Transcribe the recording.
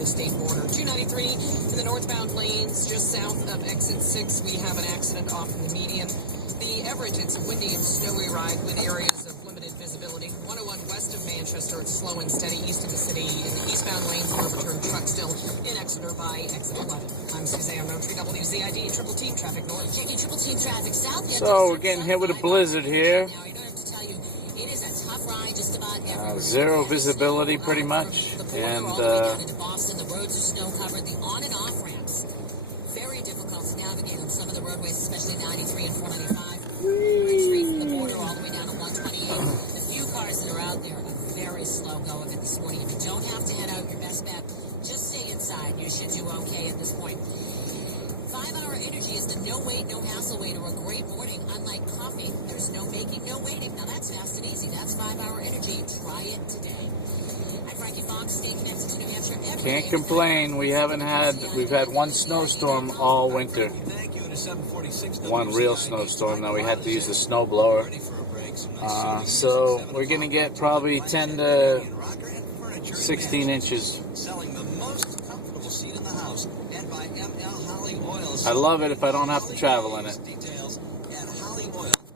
the state border. 293 in the northbound lanes, just south of exit 6. We have an accident off in the median. The Everett, it's a windy and snowy ride with areas of limited visibility. 101 west of Manchester, it's slow and steady east of the city. In the eastbound lanes, an overturned truck still in Exeter by exit 11. I'm Suzanne Moultrie, WZID, Triple Team Traffic North. Checking Triple Team Traffic South. So we're getting hit with a blizzard here. Now, I don't have to tell you, it is a tough ride just about everywhere. Zero visibility pretty much. And all the way down into Boston, the roads are snow covered. The on and off ramps, very difficult to navigate on some of the roadways, especially 93 and 495. Straight from the border all the way down to 128. The few cars that are out there are very slow going at this morning. If you don't have to head out, your best bet, just stay inside. You should do okay at this point. 5-Hour Energy is the no wait, no hassle way to a great morning. Unlike coffee, there's no making, no waiting. Now that's fast and easy. That's 5-Hour Energy. Try it today. I'm Frankie Fox, stay connected to New Hampshire. can't complain. We've had one snowstorm all winter. One real snowstorm. Now we had to use the snow blower. So we're going to get probably 10 to 16 inches. I love it if I don't have to travel in it.